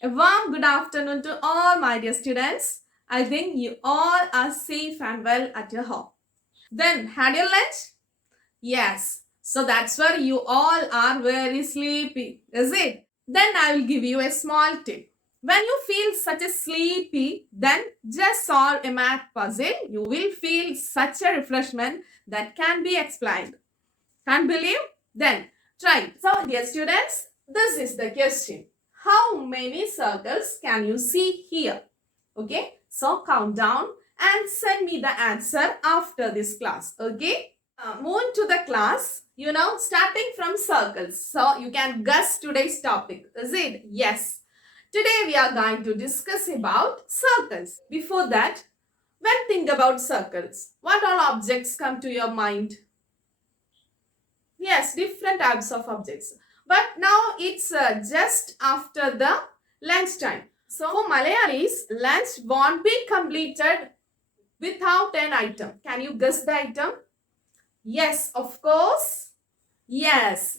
A warm good afternoon to all my dear students. I think you all are safe and well at your home. Then, had your lunch? Yes. So that's where you all are very sleepy, is it? Then I will give you a small tip. When you feel such a sleepy, then just solve a math puzzle. You will feel such a refreshment that can be explained. Can't believe? Then try. So, dear students, this is the question. How many circles can you see here? Okay, so count down and send me the answer after this class. Okay, move to the class, starting from circles. So, you can guess today's topic. Is it? Yes. Today we are going to discuss about circles. Before that, when think about circles, what all objects come to your mind? Yes, different types of objects. But now it's just after the lunchtime. So for Malayalis, lunch won't be completed without an item. Can you guess the item? Yes, of course. Yes,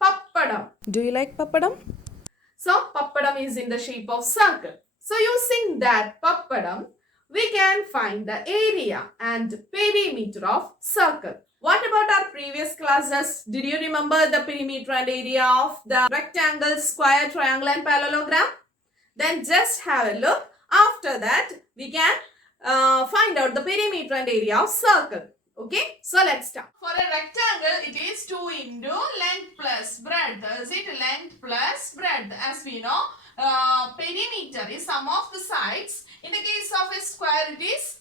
pappadam. Do you like papadam? So pappadam is in the shape of circle. So using that pappadam, we can find the area and perimeter of circle. What about our previous classes? Did you remember the perimeter and area of the rectangle, square, triangle and parallelogram? Then just have a look. After that, we can find out the perimeter and area of circle. Okay, so let's start. For a rectangle, it is 2 into length plus breadth. Is it length plus breadth? As we know, perimeter is sum of the sides. In the case of a square, it is,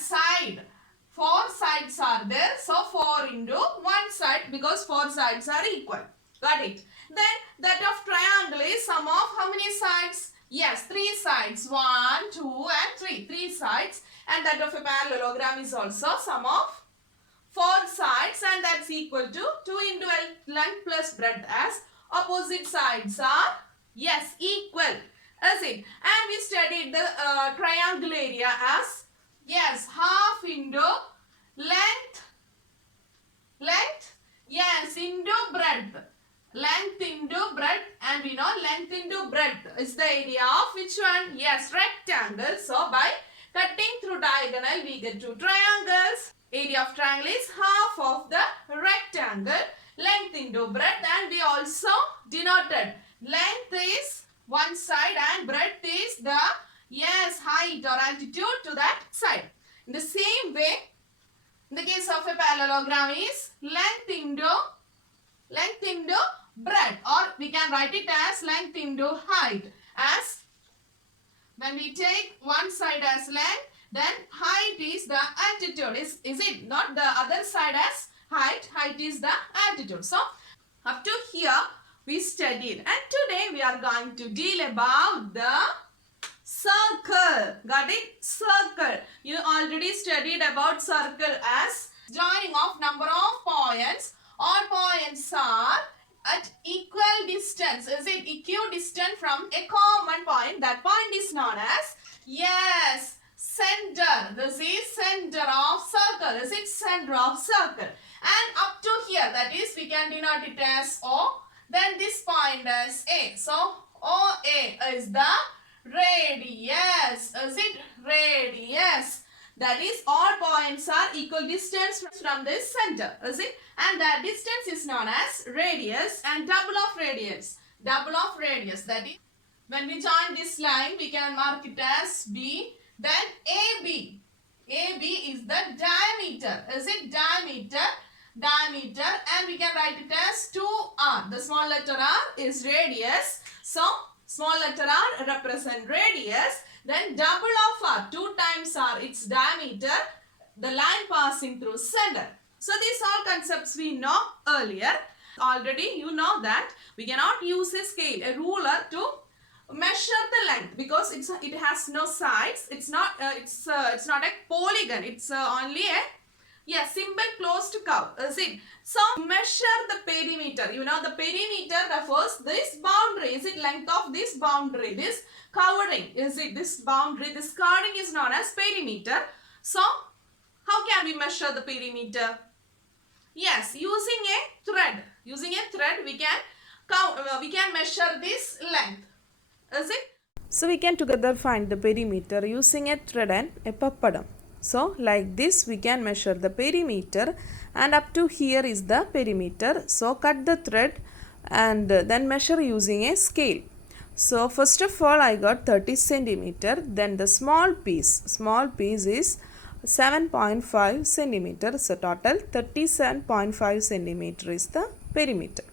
side. 4 sides are there. So, 4 into 1 side because 4 sides are equal. Got it? Then, that of triangle is sum of how many sides? Yes, 3 sides. 1, 2 and 3. 3 sides. And that of a parallelogram is also sum of 4 sides and that's equal to 2 into length plus breadth as opposite sides are, yes, equal. Is it? And we studied the triangle area as, yes, half into length, yes, into breadth. Length into breadth and we know length into breadth is the area of which one? Yes, rectangle. So by cutting through diagonal, we get two triangles. Area of triangle is half of the rectangle. Length into breadth and we also denoted length is one side and breadth is the, yes, height or altitude to that side. In the same way, in the case of a parallelogram is length into breadth, or we can write it as length into height. As when we take one side as length, then height is the altitude. Is it not the other side as height? Height is the altitude. So up to here we studied and today we are going to deal about the circle. Got it? Circle. You already studied about circle as joining of number of points. All points are at equal distance. Is it equidistant from a common point? That point is known as, yes, center. This is center of circle. Is it center of circle? And up to here, that is, we can denote it as O. Then this point as A. So, OA is the radius. Is it radius? That is, all points are equal distance from this center. Is it? And that distance is known as radius and double of radius. Double of radius. That is, when we join this line, we can mark it as B. Then AB. AB is the diameter. Is it diameter? Diameter. And we can write it as 2R. The small letter R is radius. So, small letter R represent radius. Then double of R, 2 times R, its diameter, the line passing through center. So these all concepts we know earlier. Already you know that we cannot use a scale, a ruler to measure the length because it has no sides. It's not a polygon. It's only a simple closed curve. Is it? So measure the perimeter. You know the perimeter refers this boundary. Is it length of this boundary? This covering. Is it this boundary? This covering is known as perimeter. So how can we measure the perimeter? Yes, using a thread. Using a thread we can measure this length. Is So we can together find the perimeter using a thread and a pappadam. So like this we can measure the perimeter, and up to here is the perimeter. So cut the thread and then measure using a scale. So first of all I got 30 centimeter, then the small piece is 7.5 centimeter. So total 37.5 centimeter is the perimeter.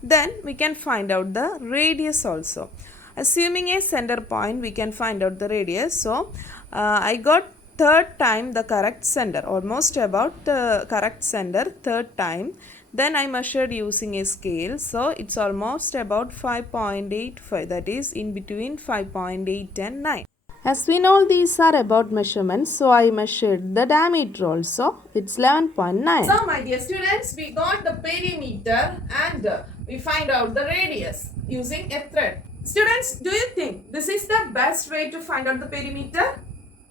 Then we can find out the radius also. Assuming a center point, we can find out the radius. So I got third time the correct center, almost about the correct center third time. Then I measured using a scale. So it's almost about 5.85, that is in between 5.8 and 9. As we know these are about measurements, so I measured the diameter also. It's 11.9. So my dear students, we got the perimeter and we find out the radius using a thread. Students, do you think this is the best way to find out the perimeter?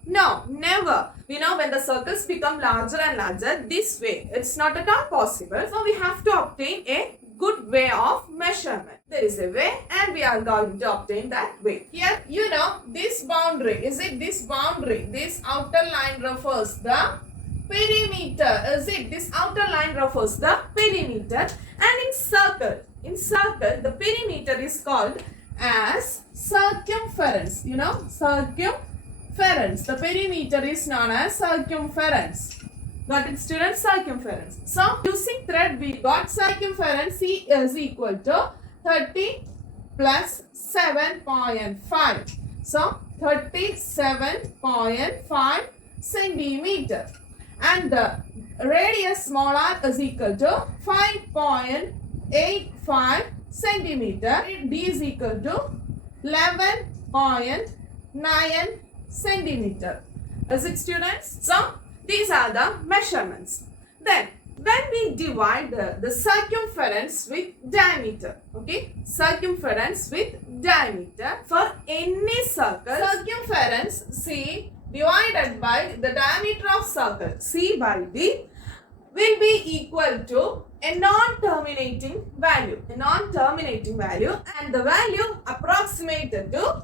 No, never. We know when the circles become larger and larger, this way, it's not at all possible. So we have to obtain a good way of measurement. There is a way and we are going to obtain that way. Here, you know, this boundary, is it this boundary? This outer line refers the perimeter. Is it this outer line refers the perimeter? And in circle, the perimeter is called as circumference. You know, circumference. The perimeter is known as circumference. Got it, students? Circumference. So using thread we got circumference C is equal to 30 plus 7.5. So 37.5 centimeter. And the radius small r is equal to 5.85 centimeter. D is equal to 11.9 centimeter. Is it, students? So these are the measurements. Then when we divide the circumference with diameter, okay, circumference with diameter for any circle, circumference C divided by the diameter of circle C by D will be equal to a non-terminating value, and the value approximated to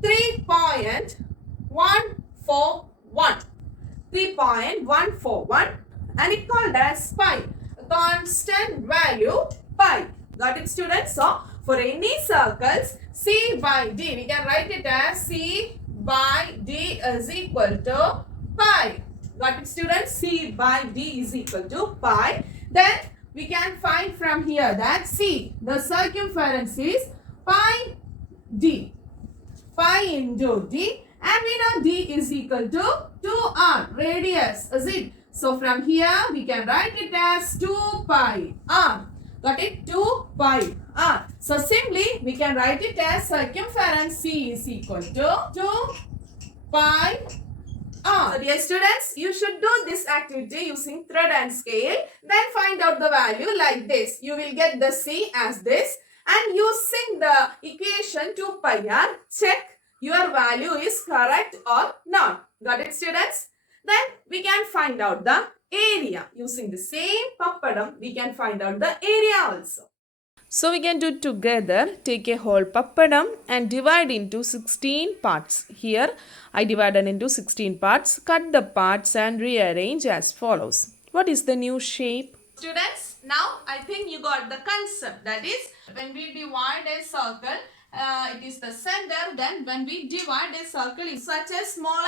3.141. 3.141, and it called as pi, a constant value pi. Got it, students? So for any circles C by D, we can write it as C by D is equal to pi. Got it, students? C by D is equal to pi. Then we can find from here that C, the circumference is pi D, pi into D. And we know D is equal to 2r, radius, is it? So from here we can write it as 2 pi r. Got it? 2 pi r. So simply we can write it as circumference C is equal to 2 pi r. So dear students, you should do this activity using thread and scale. Then find out the value like this. You will get the C as this. And using the equation 2 pi r, check your value is correct or not. Got it, students? Then we can find out the area. Using the same pappadam, we can find out the area also. So we can do together. Take a whole pappadam and divide into 16 parts. Here I divided into 16 parts. Cut the parts and rearrange as follows. What is the new shape? Students, now I think you got the concept. That is, when we divide a circle, it is the center. Then when we divide a circle in such a small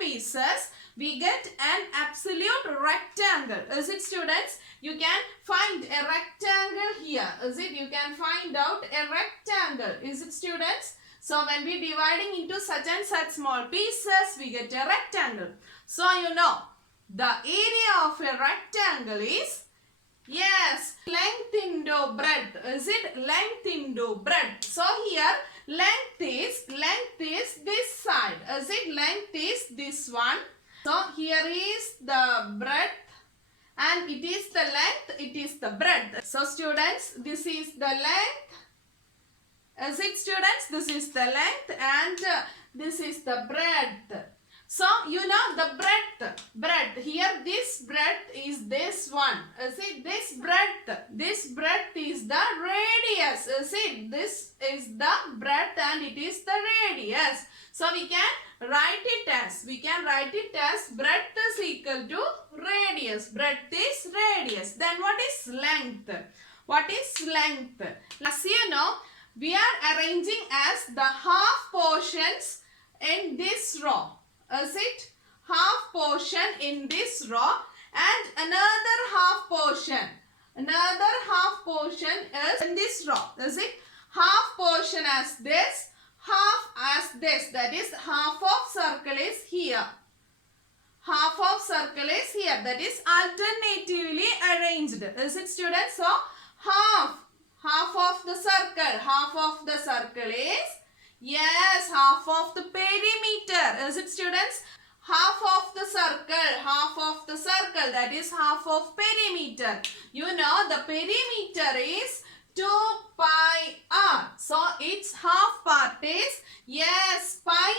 pieces, we get an absolute rectangle. Is it, students? You can find a rectangle here. Is it? You can find out a rectangle. Is it, students? So when we dividing into such and such small pieces, we get a rectangle. So you know the area of a rectangle is, yes, length into breadth. Is it? Length into breadth. So here length is this side. Is it? Length is this one. So here is the breadth and it is the length, it is the breadth. So students, this is the length. Is it, students? This is the length and this is the breadth. So, you know the breadth. Here this breadth is this one. See, this breadth is the radius. See, this is the breadth and it is the radius. So, we can write it as breadth is equal to radius. Breadth is radius. Then what is length? What is length? As you know, we are arranging as the half portions in this row. Is it? Half portion in this row and another half portion. Another half portion is in this row. Is it? Half portion as this, half as this. That is half of circle is here. Half of circle is here. That is alternatively arranged. Is it, students? So, half of the circle is, yes, half of the perimeter. Is it, students? Half of the circle, that is half of perimeter. You know the perimeter is 2 pi r. So, its half part is, yes, pi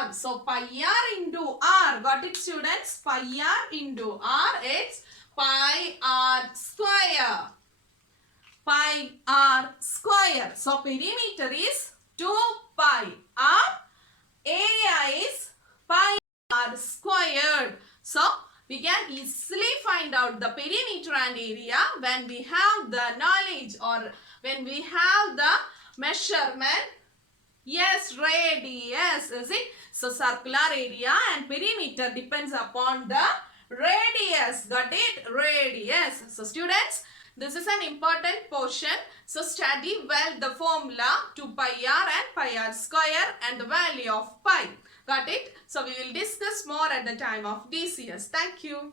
r. So, pi r into r. Got it, students? Pi r into r, it's pi r square. Pi r square. So, perimeter is 2 pi r. Area is pi r squared. So, we can easily find out the perimeter and area when we have the knowledge or when we have the measurement. Yes, radius, is it? So, circular area and perimeter depends upon the radius. Got it? Radius. So, students, this is an important portion. So, study well the formula 2 pi r and pi r square and the value of pi. Got it? So, we will discuss more at the time of DCS. Thank you.